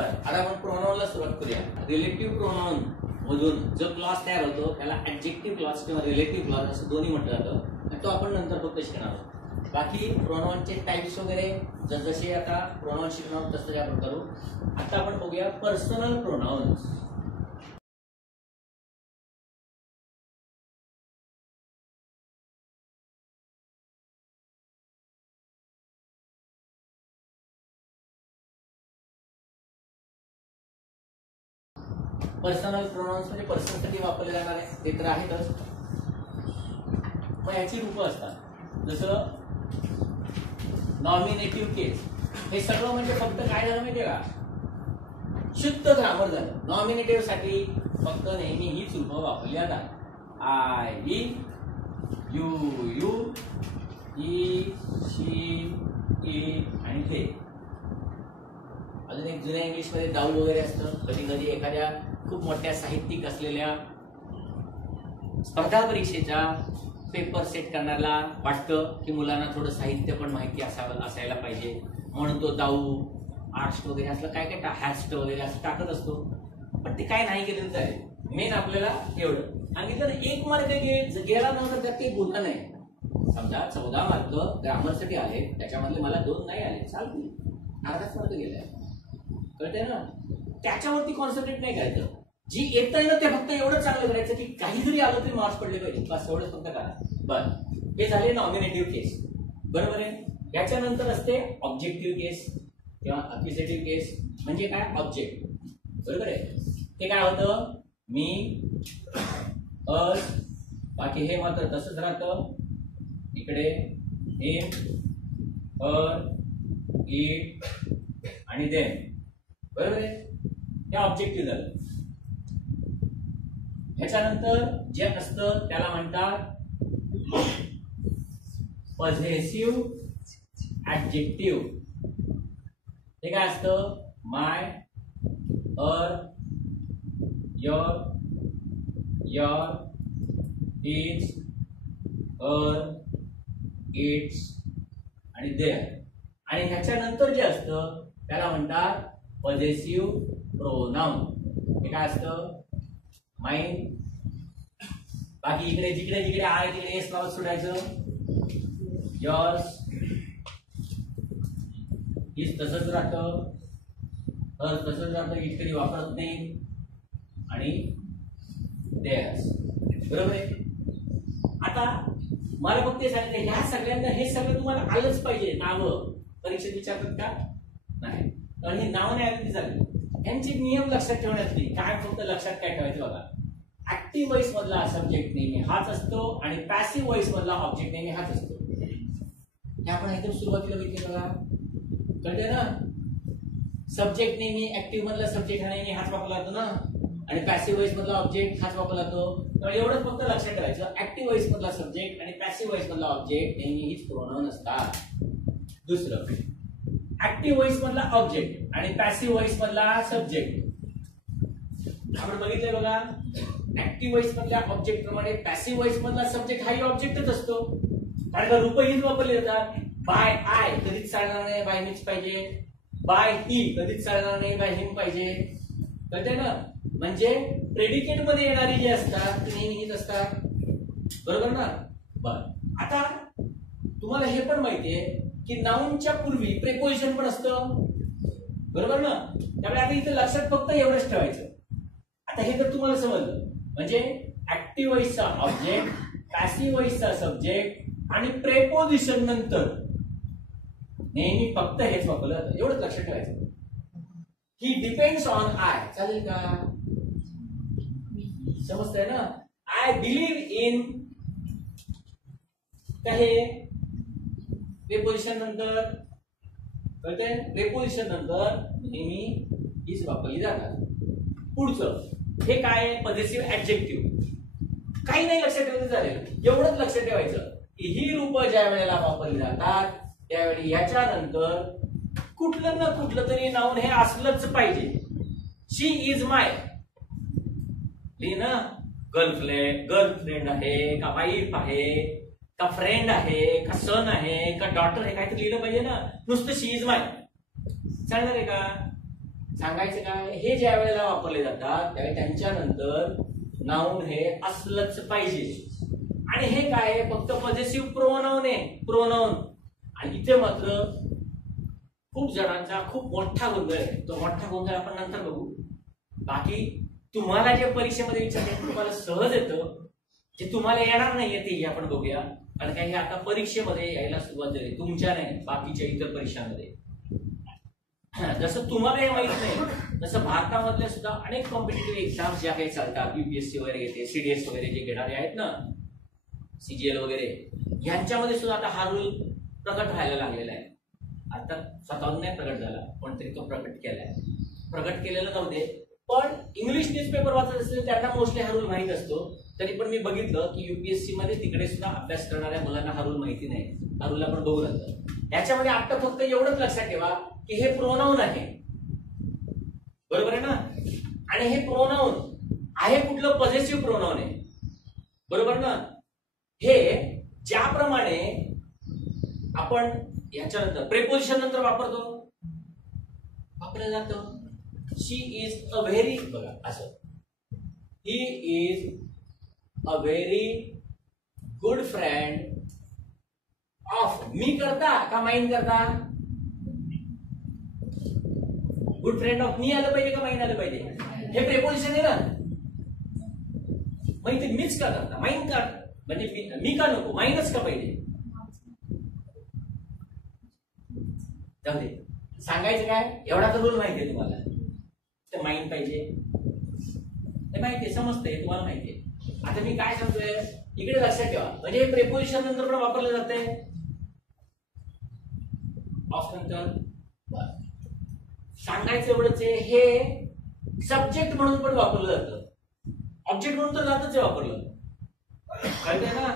आता आपण प्रोनाउनला सुरुवात करूया. रिलेटिव्ह प्रोनाउन मधून जो क्लॉज तयार होतो त्याला ऍडजेक्टिव्ह क्लॉज किंवा रिलेटिव्ह क्लॉज असं दोन्ही म्हटलं जातं. आणि तो आपण नंतर फक्त शिकणार आहोत. बाकी प्रोनाउनचे टाइप्स वगैरे जसे आता प्रोनाउन शिकणार आहोत तसं आपण करू. आता आपण बघूया पर्सनल प्रोनाउन्स. पर्सनल प्रोनाउन्स म्हणजे पर्सनसाठी वापरले जाणारे ते तर आहेतच. मग याची रूपं असतात. जसं नॉमिनेटिव्ह केस. हे सगळं म्हणजे फक्त काय झालं माहितीये का, शुद्ध ग्रामर झालं. नॉमिनेटिव्ह साठी फक्त नेहमी हीच रूपं वापरली जातात. I, he, you, you, he, she, it आणि ते. अजून एक जुन्या इंग्लिश मध्ये दाऊ वगैरे असतं. कधी कधी एखाद्या खूप मोठ्या साहित्यिक असलेल्या स्पर्धा परीक्षेच्या पेपर सेट करण्याला वाटतं की मुलांना थोडं साहित्य पण माहिती असायला पाहिजे म्हणून तो दाऊ आर्ट्स वगैरे असलं काय काय हॅस्ट वगैरे असं टाकत असतो. पण ते काय नाही केलं तर मेन आपल्याला एवढं सांगितलं. एक मार्क गेला नव्हता तर ते गुन्हा नाही. समजा 14 मार्क ग्रामरसाठी आले, त्याच्यामधले मला 2 नाही आले, चालतील, अर्धाच मार्क गेलाय. कळतंय ना. त्याच्यावरती कॉन्सन्ट्रेट नाही करायचं. जी येतंय ना ते फक्त एवढं चांगलं करायचं की काही जरी आलं तरी मार्क्स पडले पाहिजे, बस एवढंच फक्त करा. बरं, हे झाले नॉमिनेटिव्ह केस. बरोबर आहे. याच्यानंतर असते ऑब्जेक्टिव्ह केस किंवा अक्युजेटिव्ह केस. म्हणजे काय, ऑब्जेक्ट. बरोबर आहे. ते काय होतं, मी, अस, बाकी हे मात्र तसंच राहतं. इकडे हिम, हर, इट आणि देम. बरोबर आहे. हे ऑब्जेक्टिव्ह झालं. ह्याच्यानंतर जे असतं त्याला म्हणतात पॉझेसिव्ह ऍडजेक्टिव्ह. हे काय असतं, माय, अर, योर, इज, हर, इट्स आणि देअर. आणि ह्याच्यानंतर जे असतं त्याला म्हणतात पॉझेसिव्ह प्रोनाउन. हे काय असतं, माइन. बाकी इकडे जिकडे जिकडे आहे तिकडे एस नाव सोडायचं. योर्स, इज तसंच राहतं, हर तसंच राहतं, इज कधी वापरत नाही. आणि देअर्स. बरोबर आहे. आता मला फक्त ते सांगितलं ह्या सगळ्यांना हे सगळं तुम्हाला आलंच पाहिजे. नावं परीक्षेत विचारतात का, नाही. कारण ही नावं नाही आली ती झाली. यांचे नियम लक्षात ठेवण्यात नाही. काय फक्त लक्षात काय ठेवायचं बघा, ऍक्टिव्ह वॉइस मधला सब्जेक्ट नेहमी हाच असतो आणि पॅसिव्ह वॉइस मधला ऑब्जेक्ट नेहमी हाच असतो. हे आपण एकदम सुरुवातीला बघितलं बघा, कळते ना. सब्जेक्ट नेहमी ऍक्टिव्ह मधला सब्जेक्ट हा नेहमी हाच वापरला जातो ना, आणि पॅसिव्ह वॉइस मधला ऑब्जेक्ट हाच वापरला जातो. त्यामुळे एवढंच फक्त लक्षात करायचं, ऍक्टिव्ह वॉइस मधला सब्जेक्ट आणि पॅसिव्ह वॉइस मधला ऑब्जेक्ट नेहमी हीच प्रोनाउन असतात. दुसरं, ऍक्टिव्ह वॉइस मधला ऑब्जेक्ट आणि पॅसिव्ह वॉइस मधला सब्जेक्ट आपण बघितलंय बघा. ऍक्टिव्ह वॉइस मधल्या ऑब्जेक्ट प्रमाणे पॅसिव्ह वॉइस मधला सब्जेक्ट हाही ऑब्जेक्टच असतो. कारण का रूप हीच वापरली जातात. बाय आय कधीच चालणार नाही, बाय मीच पाहिजे. बाय ही कधीच चालणार नाही, बाय हिम पाहिजे. कळतंय ना. म्हणजे प्रेडिकेट मध्ये येणारी जी असतात ती नेहमी हीच असतात. बरोबर ना. बरं, आता तुम्हाला हे पण माहितीये की नाउनच्या पूर्वी प्रेपोजिशन पण असतं. बरोबर ना. त्यामुळे आता इथे लक्षात फक्त एवढंच ठेवायचं. आता हे तर तुम्हाला समजलं. म्हणजे ऍक्टिव्ह वॉइसचा ऑब्जेक्ट, पॅसिव्ह वॉइसचा सब्जेक्ट आणि प्रेपोजिशन नंतर नेहमी फक्त हेच वापरलं जातं. एवढंच लक्षात ठेवायचं. ही डिपेंड्स ऑन आय. चालेल का, समजतंय ना. आय बिलीव्ह इन काय प्रेपोजिशन नंतर, कळते, प्रेपोजिशन नंतर नेहमी हीच वापरली जातात. पुढचं हे काय, पॉझेसिव्ह ऍडजेक्टिव्ह. काही नाही लक्षात ठेवायचं झालेलं, एवढंच लक्षात ठेवायचं की ही रूपं ज्या वेळेला वापरली जातात त्यावेळी याच्यानंतर कुठलं ना कुठलं तरी नाउन हे असलंच पाहिजे. शी इज माय, ना, गर्लफ्रेंड आहे का, वाईफ आहे का, फ्रेंड आहे का, सन आहे का, डॉटर आहे, काहीतरी लिहिलं पाहिजे ना. नुसतं शी इज माय चालणार आहे का, सांगायचं काय, हे ज्या वेळेला वापरले जातात त्यावेळी त्यांच्यानंतर नाऊन हे असलंच पाहिजे. आणि हे काय फक्त पॉझिटिव्ह प्रोनाउन आहे, प्रोनाउन. आणि इथे मात्र खूप जणांचा खूप मोठा गोंधळ आहे. तो मोठा गोंधळ आपण नंतर बघू. बाकी तुम्हाला जे परीक्षेमध्ये विचारते तुम्हाला सहज येतं, जे तुम्हाला येणार नाहीये ते आपण बघूया. कारण काही आता परीक्षेमध्ये यायला सुरुवात झाली, तुमच्या नाही बाकीच्या इतर परीक्षांमध्ये. जसं तुम्हाला हे माहित नाही तसं भारतामधल्या सुद्धा अनेक कॉम्पिटेटिव्ह एक्झाम ज्या काही चालतात, UPSC वगैरे येते, CDS वगैरे जे घेणारे आहेत ना, CGL वगैरे, यांच्यामध्ये सुद्धा आता हा रूल प्रकट व्हायला लागलेला आहे. आता स्वतःहून नाही प्रकट झाला पण तरी तो प्रकट केलाय. प्रकट केलेला नव्हते पण इंग्लिश न्यूजपेपर वाचत असेल त्यांना मोस्टली हा रूल माहित असतो. तरी पण मी बघितलं की UPSC मध्ये तिकडे सुद्धा अभ्यास करणाऱ्या मुलांना हा रूल माहिती नाही. हा रूल आपण बघू नंतर. याच्यामध्ये आता फक्त एवढंच लक्षात ठेवा की हे प्रोनाउन आहे, बरोबर आहे ना. आणि हे प्रोनाउन आहे कुठलं, पॉझिटिव्ह प्रोनाउन आहे, बरोबर ना. हे ज्याप्रमाणे आपण याच्यानंतर प्रेपोजिशन नंतर वापरलं जातं. शी इज अ व्हेरी, बघा असं, he is a very good friend of, मी करता का माइन करता, गुड फ्रेंड ऑफ मी आलं पाहिजे का माइन आलं पाहिजे, हे प्रेपोजिशन आहे ना. मग इथे मीच का करता, माइन का, म्हणजे मी का नको, माइनच का पाहिजे. जाऊ दे, सांगायचं काय, एवढा तर रूल माहिती आहे तुम्हाला, ते माइन पाहिजे हे माहितीये, समजते तुम्हाला माहितीये. आता मी काय सांगतोय इकडे लक्षात ठेवा, म्हणजे हे प्रेपोजिशन नंतर पण वापरलं जाते, ऑफ नंतर. सांगायचं एवढंच आहे, हे सब्जेक्ट म्हणून पण वापरलं जातं, ऑब्जेक्ट म्हणून तर जातच आहे वापरलं, कळतंय ना.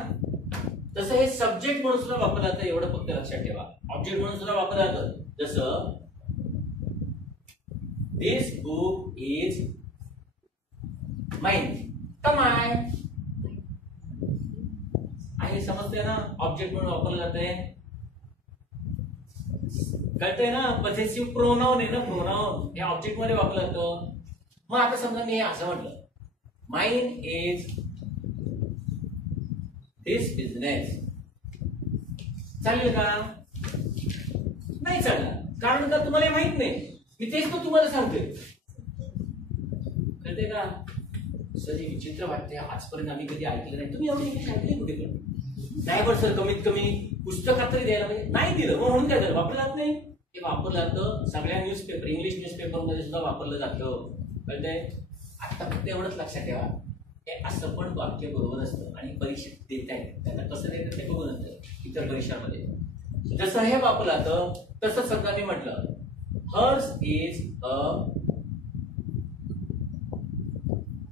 तसं हे सब्जेक्ट म्हणून सुद्धा वापरलं जातं, एवढं फक्त लक्षात ठेवा. ऑब्जेक्ट म्हणून सुद्धा वापरलं जातं, जसं दिस बुक इज माइन, कमाय आहे, समजतंय ना. ऑब्जेक्ट म्हणून वापरलं जातंय, कळतंय ना. पॉझिटिव्ह प्रोनाउन आहे ना, प्रोनाउन हे ऑब्जेक्ट मध्ये वापरलं जातं. मग आता समजा मी असं म्हटलं, माइन इज दिस बिझनेस, चालेल का, नाही चालणार. कारण का, तुम्हाला माहित नाही, मी तेच तर तुम्हाला सांगतोय, कळतंय का. सर विचित्र वाटते, आजपर्यंत आम्ही कधी ऐकलं नाही. तुम्ही एवढी इंग्लिश ऐकली कुठे पण नाही, पण सर कमीत कमी पुस्तकात तरी द्यायला पाहिजे. नाही दिलं म्हणून काय झालं, वापरलं जात नाही. हे वापरलं जातं सगळ्या न्यूजपेपर, इंग्लिश न्यूजपेपर मध्ये सुद्धा वापरलं जातं, कळतंय. आता फक्त एवढंच लक्षात ठेवा, हे असं पण वाक्य बरोबर असतं आणि परीक्षेत देत आहेत, त्यांना कसं देतात ते बघू नंतर इतर परीक्षांमध्ये. जसं हे वापरलं जातं तसं समजा मी म्हटलं, hers is a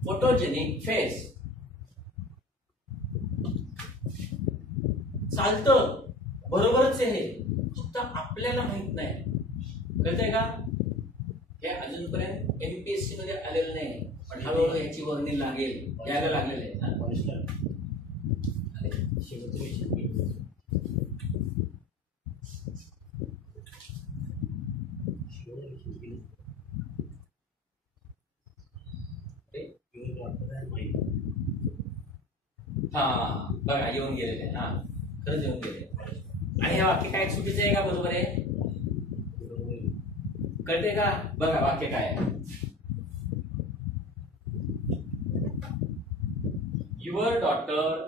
photogenic face, चालतं, बरोबरच आहे, फक्त आपल्याला माहित नाही, कळतंय का. हे अजूनपर्यंत MPSC मध्ये आलेलं नाही, पण हळूहळू याची वर्णी लागेल, यायला लागलेलं आहे. हा बघा येऊन गेलेले, हा खरंच येऊन गेले. आणि हे वाक्य काय चुकीचं आहे का बरोबर आहे, कळते का. बघा वाक्य काय आहे, your daughter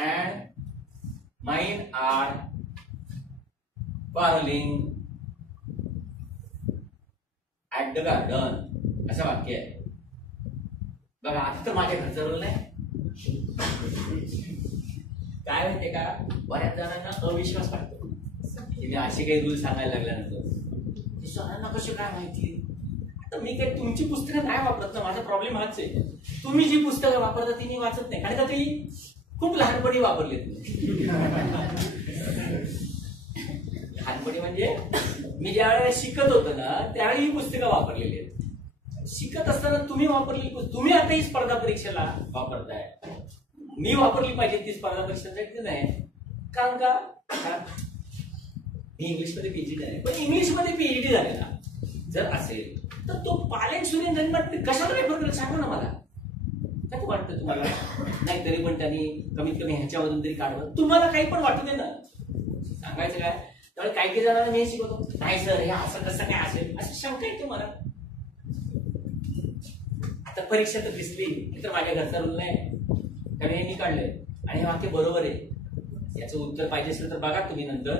and mine are quarreling at the garden, असं वाक्य आहे. बघा आता तर माझ्या घरचं रूल नाही, काय माहितीये का, बऱ्याच जणांना अविश्वास वाटतो की मी असे काही रूल सांगायला लागल्यानंतर सरांना कसे काय माहिती. आता मी काही तुमची पुस्तकं नाही वापरत ना, माझा प्रॉब्लेम हाच आहे. तुम्ही जी पुस्तकं वापरता ती मी वाचत नाही, कारण का ती खूप लहानपणी वापरली. लहानपणी म्हणजे मी ज्या वेळेला शिकत होतो ना त्यावेळी ही पुस्तकं वापरलेली आहेत. शिकत असताना तुम्ही वापरलेली, तुम्ही आता ही स्पर्धा परीक्षेला वापरताय, मी वापरली पाहिजे ती स्पर्धा परीक्षा नाही. कारण का, मी इंग्लिश मध्ये PhD आहे, पण इंग्लिश मध्ये PhD झालेला जर असेल तर तो पालेंसुरी आणि रणमार्टिन कशाला रेफर केलं सांगा ना मला. काय वाटतं तुम्हाला? नाही तरी पण त्यांनी कमीत कमी ह्याच्यामधून तरी काढलं. तुम्हाला काही पण वाटू दे ना, सांगायचं काय. त्यामुळे काही जणांना मी शिकवतो, नाही सर हे असं कसं काय असेल असं शंका येते मला. आता परीक्षा तर दिसली तर माझ्या घरचा रूल नाही, कारण हे मी काढलंय आणि हे वाक्य बरोबर आहे. याचं उत्तर पाहिजे असेल तर बघा तुम्ही नंतर.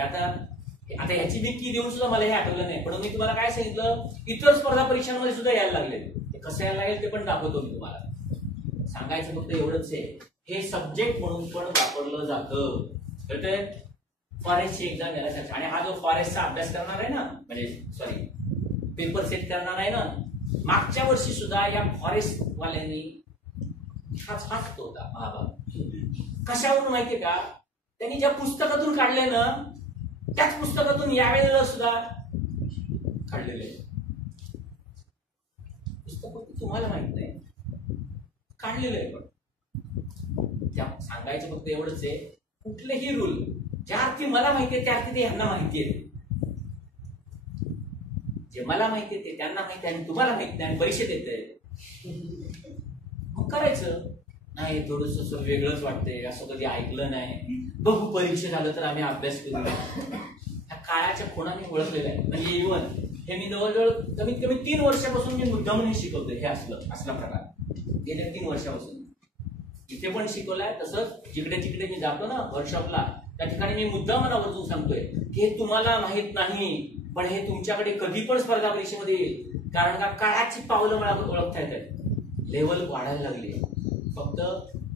आता याची मी की देऊन सुद्धा मला हे आठवलं नाही, पण मी तुम्हाला काय सांगितलं, इतर स्पर्धा परीक्षांमध्ये सुद्धा यायला लागले. ते कसं यायला लागेल ते पण दाखवतो मी तुम्हाला. सांगायचं फक्त एवढंच आहे, हे सब्जेक्ट म्हणून पण वापरलं जातं. कळतंय? फॉरेस्टची एक्झाम यायला. आणि हा जो फॉरेस्टचा अभ्यास करणार आहे ना, म्हणजे सॉरी पेपर सेट करणार आहे ना, मागच्या वर्षी सुद्धा या फॉरेस्ट वाल्यांनी हाच होता महाभारत. कशावरून माहितीये का? त्यांनी ज्या पुस्तकातून काढले ना त्याच पुस्तकातून यावेळेला सुद्धा काढलेले पुस्तक तुम्हाला माहित नाही, काढलेलं आहे. पण त्या सांगायचं फक्त एवढंच आहे, कुठलेही रूल ज्या अर्थी मला माहितीये त्या अर्थी ते ह्यांना माहितीये. जे मला माहितीये ते त्यांना माहिती आहे आणि तुम्हाला माहिती नाही, आणि परीक्षेत येते मग करायचं नाही. थोडस वेगळंच वाटतंय, असं कधी ऐकलं नाही, बघू परीक्षा झालं तर आम्ही अभ्यास करू. ह्या काळाच्या कोणाने ओळखलेलं आहे. म्हणजे इव्हन हे मी जवळजवळ कमीत कमी 3 वर्षापासून मी मुद्दामून हे शिकवतोय. हे असला प्रकार गेल्या 3 वर्षापासून इथे पण शिकवलाय. तसंच जिकडे जिकडे मी जातो ना वर्कशॉपला, त्या ठिकाणी मी मुद्दाम मनावरून सांगतोय की हे तुम्हाला माहित नाही, पण हे तुमच्याकडे कधी पण स्पर्धा परीक्षेमध्ये येईल. कारण का काळाची पावलं मला ओळखता येतात, लेवल वाढायला लागली. फक्त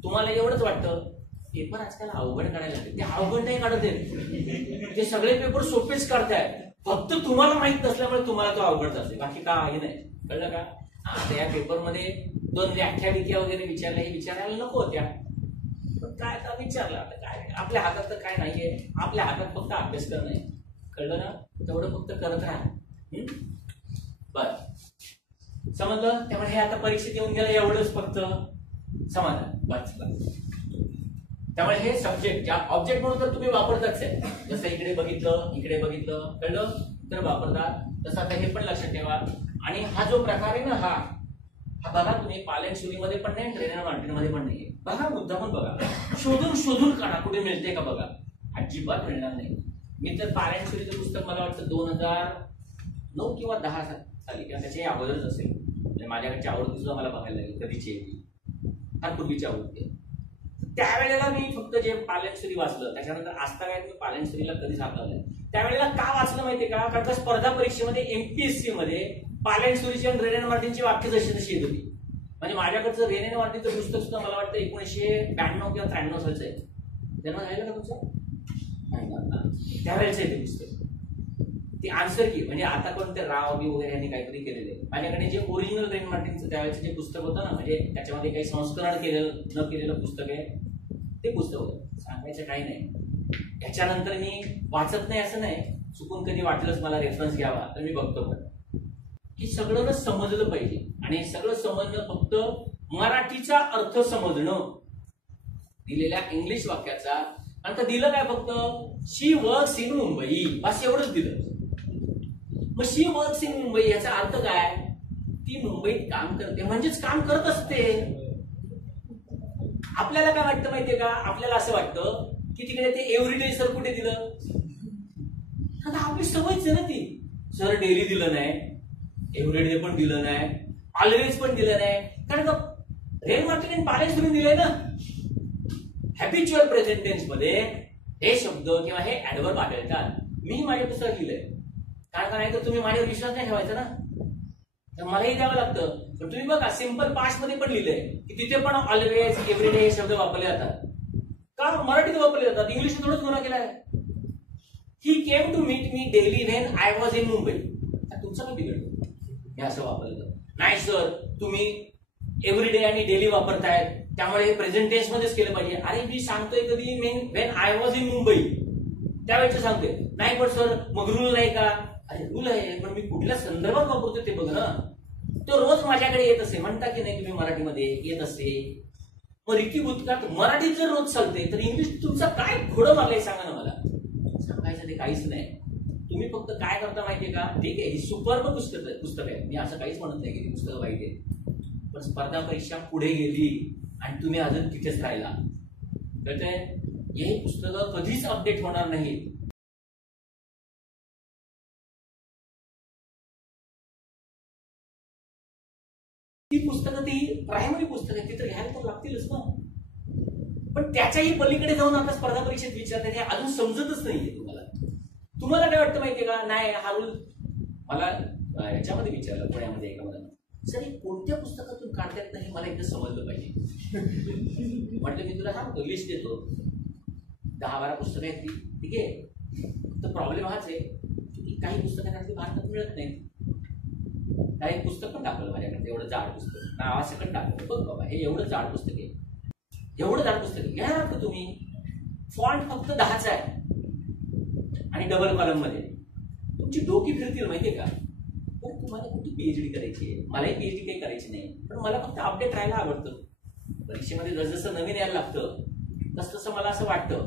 तुम्हाला एवढंच वाटतं पेपर आजकाल अवघड काढायला लागले. ते अवघड नाही काढत आहेत, ते सगळे पेपर सोपेच काढतायत. फक्त तुम्हाला माहित नसल्यामुळे तुम्हाला तो अवघड असेल, बाकी काही नाही. कळलं का? त्या पेपरमध्ये 2 व्याख्या विख्या वगैरे विचारायला नको होत्या, पण काय आता विचारलं. आता काय आपल्या हातात तर काय नाहीये, आपल्या हातात फक्त अभ्यास करणं आहे. कळलं ना? तेवढं फक्त करत राहा. बर समजलं? त्यामुळे हे आता परीक्षेत येऊन गेलं एवढंच फक्त समाधान बस. त्यामुळे हे सब्जेक्ट ज्या ऑब्जेक्ट म्हणून तर तुम्ही वापरताच आहे. जसं इकडे बघितलं कळलं तर वापरतात. तसं आता हे पण लक्षात ठेवा. आणि हा जो प्रकार आहे ना, हा बघा तुम्ही पालेंसुरीमध्ये पण नाही, रणमार्टिनमध्ये पण नाहीये. बघा मुद्दा पण बघा, शोधून काढा कुठे मिळते का बघा. अजिबात मिळणार नाही. मी तर पालेंसुरीचं पुस्तक मला वाटतं 2009 किंवा 10 साली किंवा त्याच्याही अगोदरच असेल. म्हणजे माझ्याकडची आवृत्ती सुद्धा मला बघायला लागेल कधीची येते, फार पूर्वीची आवृत्ती. त्यावेळेला मी फक्त जे पालेंसुरी वाचलं, त्याच्यानंतर आजतागायत मी पालेंसुरीला कधीच हात लावलाय. त्यावेळेला का वाचलं माहितीये का? कारण स्पर्धा परीक्षेमध्ये एमपीएससी मध्ये पालेंसुरीची आणि रेन मार्टिनची वाक्य जशी येत होती. म्हणजे माझ्याकडचं रेन मार्टिनचं पुस्तक सुद्धा मला वाटतं 1992 किंवा 93 सालचं आहे. जन्म झालेला का तुमचा? त्यावेळेचं आहे ते पुस्तक. ते आन्सर की म्हणजे आता पण ते राव बी वगैरे यांनी काहीतरी केलेलं आहे. माझ्याकडे जे ओरिजिनल रेन मार्टिनचं त्यावेळेचं जे पुस्तक होतं ना, म्हणजे त्याच्यामध्ये काही संस्करण न केलेलं पुस्तक आहे, ते पुस्तक होतं. सांगायचं काही नाही. त्याच्यानंतर मी वाचत नाही असं नाही, चुकून कधी वाटलंच मला रेफरन्स घ्यावा तर मी बघतो. पण हे सगळं समजलं पाहिजे. आणि सगळं समजणं फक्त मराठीचा अर्थ समजणं, दिलेल्या इंग्लिश वाक्याचा अर्थ दिलं काय? फक्त शी वर्क्स इन मुंबई, बस एवढंच दिलं. मग शी वर्क्स इन मुंबई याचा अर्थ काय? ती मुंबईत काम करते, म्हणजेच काम करत असते. आपल्याला काय वाटतं माहितीये का? आपल्याला असं वाटतं की तिकडे ते एव्हरीडे सर कुठे दिलं? आता आपली सवयच आहे ना ती. सर डेली दिलं नाही, एव्हरीडे पण दिलं नाही, ऑलवेज पण दिलं नाही. कारण का रेन मार्टिन आणि पालेंसुरी दिलंय ना. हॅबिच्युअल प्रेझेंट टेन्स मध्ये हे शब्द किंवा हे ऍडव्हर्ब आढळतात. मी माझ्या पुस्तकात लिहिलंय. कारण का नाही तर तुम्ही माझ्यावर विश्वास नाही ठेवायचा ना, तर मलाही द्यावं लागतं. पण तुम्ही बघा सिंपल पास्ट मध्ये पण लिहिलंय की तिथे पण ऑलवेज एव्हरीडे हे शब्द वापरले जातात. का मराठीत वापरले जातात, इंग्लिश थोडंच गुन्हा केलाय. He came to meet me daily when I was in Mumbai. तुमचं काय बिघडलं? हे असं वापरलं नाही सर, तुम्ही एव्हरीडे आणि डेली वापरतायत त्यामुळे हे प्रेझेंट टेन्स मध्येच केलं पाहिजे. अरे मी सांगतोय कधी when I was in Mumbai त्यावेळेच सांगते. नाही पण सर मग रूल नाही का? अरे रूल आहे, पण मी कुठल्या संदर्भात वापरतो ते बघ ना. तो रोज माझ्याकडे येत असे, म्हणता की नाही तुम्ही मराठीमध्ये येत असे. मग रीती भूतकाळ मराठीत जर रोज चालते तर इंग्लिश तुमचा काय घोडं मारलंय सांगा ना मला. सांगायचं ते काहीच नाही. तुम्ही फक्त काय करता माहितीये का, ठीक आहे ही सुपर्ब पुस्तक आहे, मी असं काहीच म्हणत नाही की ती पुस्तकं वाईट आहेत, पण स्पर्धा परीक्षा पुढे गेली आणि तुम्ही अजून तिथेच राहिला. कळतंय? ही पुस्तकं कधीच अपडेट होणार नाहीत. ती पुस्तकं ती प्रायमरी पुस्तकं ती तर घ्यायला तर लागतीलच ना, पण त्याच्याही पलीकडे जाऊन आता स्पर्धा परीक्षेत विचारतात हे अजून समजतच नाहीये तुम्हाला. तुम्हाला काय वाटतं माहितीये का, नाही हा रूल मला याच्यामध्ये विचारलं पुण्यामध्ये एका मुलानं, सर हे कोणत्या पुस्तकातून काढतात नाही मला एकदा समजलं पाहिजे. म्हटलं मी तुला सांगतो लिस्ट देतो 10-12 पुस्तकं आहेत ती, ठीक आहे, तर प्रॉब्लेम हाच आहे की काही पुस्तकांना भारतात मिळत नाहीत. काही पुस्तक पण टाकलं माझ्याकडे, एवढं जाड पुस्तक नावासकट टाकलं, बघ बाबा हे एवढं जाड पुस्तक आहे, एवढं जाड पुस्तक आहे, घ्या ना तुम्ही, फॉन्ट फक्त 10चा आहे आणि डबल कॉलम मध्ये, तुमची डोकी फिरतील माहितीये का. पण तुम्हाला कुठे पीएचडी करायची आहे, मलाही पीएचडी काही करायची नाही, पण मला फक्त अपडेट राहायला आवडतं. परीक्षेमध्ये जसजसं नवीन यायला लागतं तसं मला असं वाटतं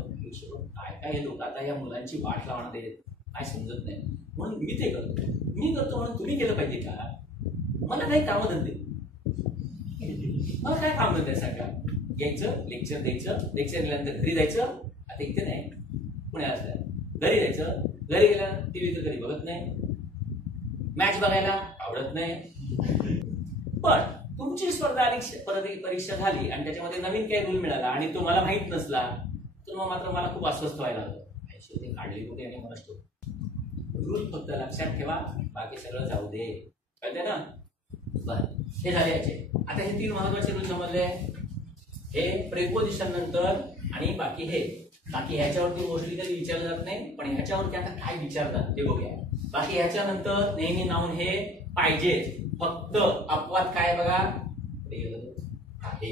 काय काय हे लोक आता या मुलांची वाट लावणार आहेत काय समजत नाही, म्हणून मी ते करतो म्हणून तुम्ही केलं पाहिजे का. मला काही कामं धंदे, मला काय काम धंदे सांगा, घ्यायचं लेक्चर द्यायचं, लेक्चर दिल्यानंतर घरी जायचं, आता इथे नाही पुण्याला घरी जायचं, घरी गेला टीव्ही तर कधी बघत नाही, मॅच बघायला आवडत नाही. पण तुमची स्पर्धा परीक्षा झाली आणि त्याच्यामध्ये नवीन काही रूल मिळाला आणि तो मला माहित नसला तर मग मात्र मला खूप अस्वस्थ व्हायला लागलं. ते काढली कुठे आणि मला रूल फक्त लक्षात ठेवा, बाकी सगळं जाऊ दे. कळते ना. बरं हे झाले याचे. आता हे 3 महत्वाचे रूल समजले, हे प्रेपोजिशन नंतर आणि बाकी हे. बाकी ह्याच्यावरती मोस्टली कधी विचारलं जात नाही, पण ह्याच्यावरती आता काय विचारतात ते बघूया. बाकी ह्याच्यानंतर नेहमी नाऊन हे पाहिजे, फक्त अपवाद काय बघा आहे,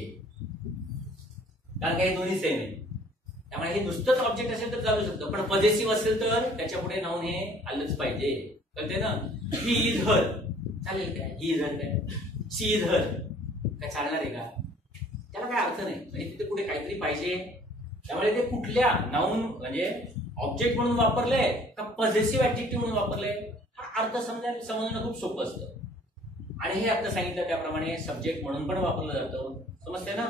कारण काही दोन्ही सेम आहे. त्यामुळे हे नुसतंच ऑब्जेक्ट असेल तर चालू शकतं, पण पॉझेसिव्ह असेल तर त्याच्या पुढे नाऊन हे आलंच पाहिजे. कळते ना. ही इज हर चालेल काय, ही इज हर काय, शी इज हर काय चालणार आहे का, त्याला काय अर्थ नाही. म्हणजे तिथे पुढे काहीतरी पाहिजे. त्यामुळे ते कुठल्या नाऊन म्हणजे ऑब्जेक्ट म्हणून वापरले का पॉझेसिव्ह ऍडजेक्टिव्ह म्हणून वापरले हा अर्थ समजणं खूप सोपं असतं. आणि हे आता सांगितलं त्याप्रमाणे सब्जेक्ट म्हणून पण वापरलं जातं, समजते ना.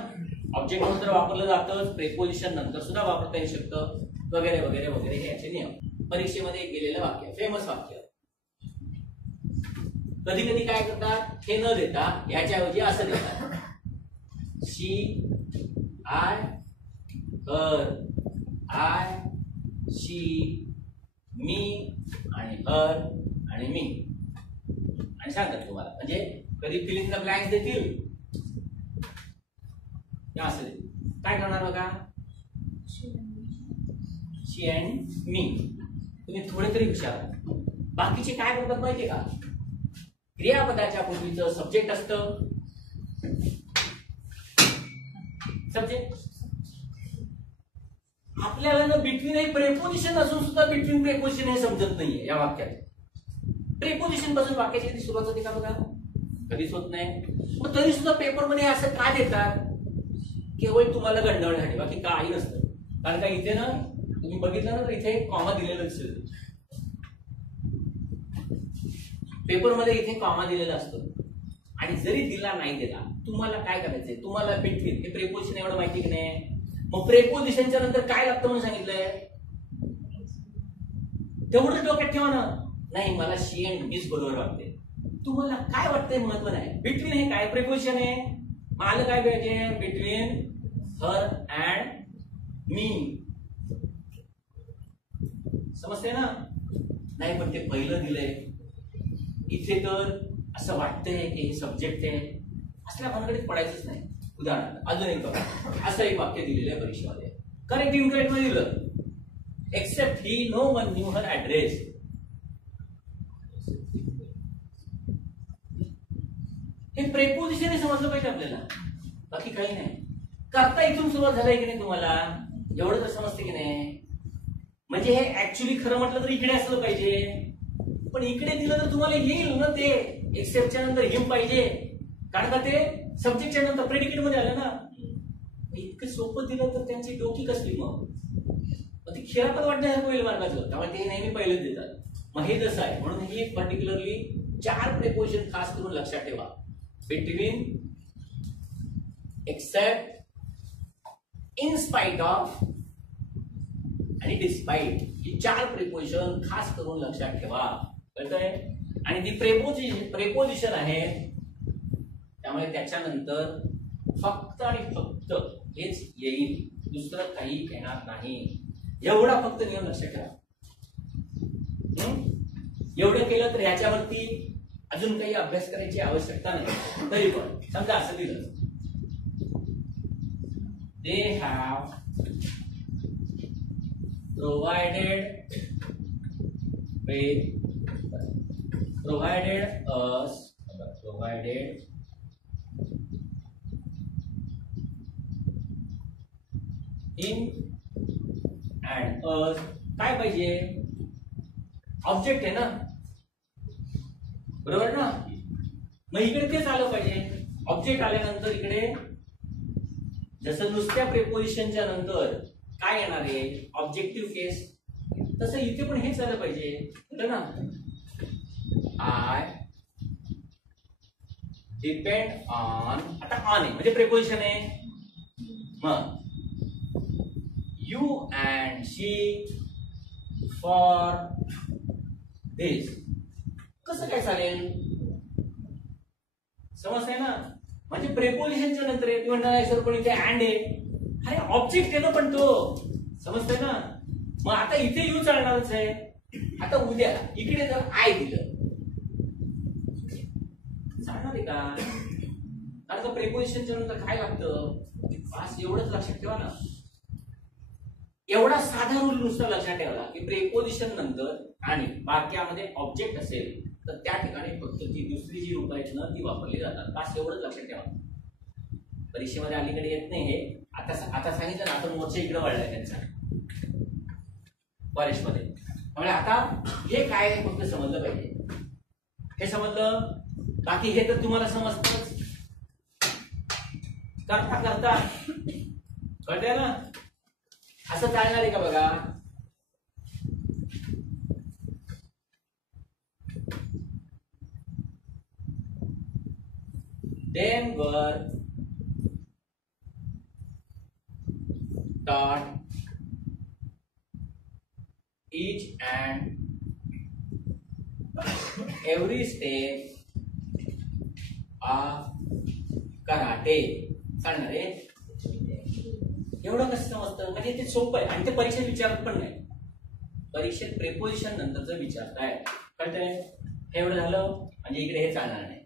ऑब्जेक्ट म्हणून तर वापरलं जातं, प्रेपोजिशन नंतर सुद्धा वापरता येऊ शकतं, वगैरे वगैरे वगैरे. हे याचे नियम. परीक्षेमध्ये गेलेलं वाक्य, फेमस वाक्य. कधी कधी काय करतात, हे न देता याच्याऐवजी असं देतात, शी आय हर, आय शी मी आणि हर आणि मी आणि सांगतात तुम्हाला. म्हणजे कधी फिल इन द ब्लँक्स देतील, असं काय करणार बघा, शी अँड मी. तुम्ही थोडे तरी हुशार. बाकीचे काय करतात माहितीये का, क्रियापदाच्या पूर्वीचं सब्जेक्ट असतं, सब्जेक्ट. आपल्याला ना बिटवीन हे प्रेपोजिशन असून सुद्धा बिटवीन प्रेपोजिशन हे समजत नाहीये या वाक्यात. प्रेपोजिशन पासून वाक्याची कधी सुरुवात होते का बघा, कधीच होत नाही. मग तरी सुद्धा पेपर मध्ये असं का देतात, केवळ तुम्हाला गंडवण्यासाठी, बाकी काही नसतं. कारण का इथे ना तुम्ही बघितलं ना तर इथे कॉमा दिलेलं दिसेल पेपरमध्ये, इथे कॉमा दिलेला असतो. आणि जरी दिला नाही दिला तुम्हाला काय करायचंय, तुम्हाला बिटवीन हे प्रेपोजिशन एवढं माहिती की नाही. मग प्रेपोजिशनच्या नंतर काय लागतं म्हणून सांगितलंय, तेवढं डोक्यात ठेवा ना. नाही मला शी अँड मीच बरोबर वाटते, तुम्हाला काय वाटतंय महत्व नाही. बिटवीन हे काय प्रेपोजिशन आहे, मला काय पाहिजे, बिटवीन हर अँड मी. समजते ना. नाही पण ते पहिलं दिलंय, इथे तर असं वाटतंय की हे सब्जेक्ट आहे, असल्या भानगडीत पडायचंच नाही. उदाहरणार्थ अजून एक बघा, असं एक वाक्य दिलेलं आहे परीक्षेमध्ये, करेक्ट इनकरेक्ट मध्ये दिलं, एक्सेप्ट ही नो वन न्यू हर ऍड्रेस. हे प्रेपोजिशन समजलं पाहिजे आपल्याला, बाकी काही नाही. करता इथून सुरुवात झालाय की नाही तुम्हाला, एवढं तर समजते की नाही. म्हणजे हे ऍक्च्युली खरं म्हटलं तर इकडे असलं पाहिजे, पण इकडे दिलं तर तुम्हाला येईल ना ते एक्सेप्टच्या नंतर हिम पाहिजे, कारण का ते सब्जेक्टच्या नंतर प्रेडिकेट मध्ये आलं ना. इतकं सोपं दिलं तर त्यांची डोकी कसली मग ती खेळापद वाटण्यासारखं होईल मार्गाचं. त्यामुळे ते नेहमी पहिलेच देतात. मग हे जसं आहे म्हणून ही पर्टिक्युलरली 4 प्रिपोजिशन खास करून लक्षात ठेवा. Between, except, in spite of आणि डिस्पाइट ही 4 प्रिपोजिशन खास करून लक्षात ठेवा. कळतंय? आणि ती प्रेपोजिशन आहे त्यामुळे त्याच्यानंतर फक्त आणि फक्त हेच येईल, दुसरं काही येणार नाही. एवढा फक्त नियम लक्षात ठेवा. एवढं केलं तर ह्याच्यावरती अजून काही अभ्यास करायची आवश्यकता नाही. तरी पण समजा असं दिलं, they have provided in and us काय पाहिजे? ऑब्जेक्ट आहे ना, बरोबर ना? मग इकडे तेच आलं पाहिजे. ऑब्जेक्ट आल्यानंतर इकडे जसं नुसत्या प्रेपोजिशनच्या नंतर काय येणार आहे? ऑब्जेक्टिव्ह केस. तसं इथे पण हेच आलं पाहिजे ना. आय डिपेंड ऑन, आता ऑन आहे म्हणजे प्रेपोजिशन आहे. मग यू अँड शी फॉर दिस कसं काय चालेल? समजतंय ना? म्हणजे प्रेपोजिशनच्या नंतर आहे. ती म्हणणार सर पण इथे अँड आहे. अरे ऑब्जेक्ट आहे ना पण तो, समजतंय ना? मग आता इथे यू चालणारच आहे. आता उद्या इकडे जर आय दिलं चालणार आहे का? कारण का प्रेपोजिशनच्या नंतर काय लागतं? बस एवढंच लक्षात ठेवा ना. एवढा साधा रूल नुसता लक्षात ठेवला की प्रेपोजिशन नंतर आणि वाक्यामध्ये ऑब्जेक्ट असेल तर त्या ठिकाणी फक्त ती दुसरी जी रूप आहेत ना ती वापरली जातात. बस एवढंच लक्षात ठेवा. परीक्षेमध्ये अलीकडे येत नाही हे. आता सांगितलं ना, आता मोर्चा इकडे वाढलाय त्यांचा फॉरेस्टमध्ये. त्यामुळे आता हे काय आहे फक्त समजलं पाहिजे. हे समजलं, बाकी हे तर तुम्हाला समजतंच. करता करता कळतंय ना? असं चालणार आहे का बघा? Then were taught each and every step of karate. सांगणार आहे एवढं कसं समजतं? म्हणजे ते सोपं आहे आणि ते परीक्षेत विचारत पण नाही. परीक्षेत प्रेपोजिशन नंतरच विचारताय. कळतंय? एवढं झालं म्हणजे इकडे हे चालणार नाही.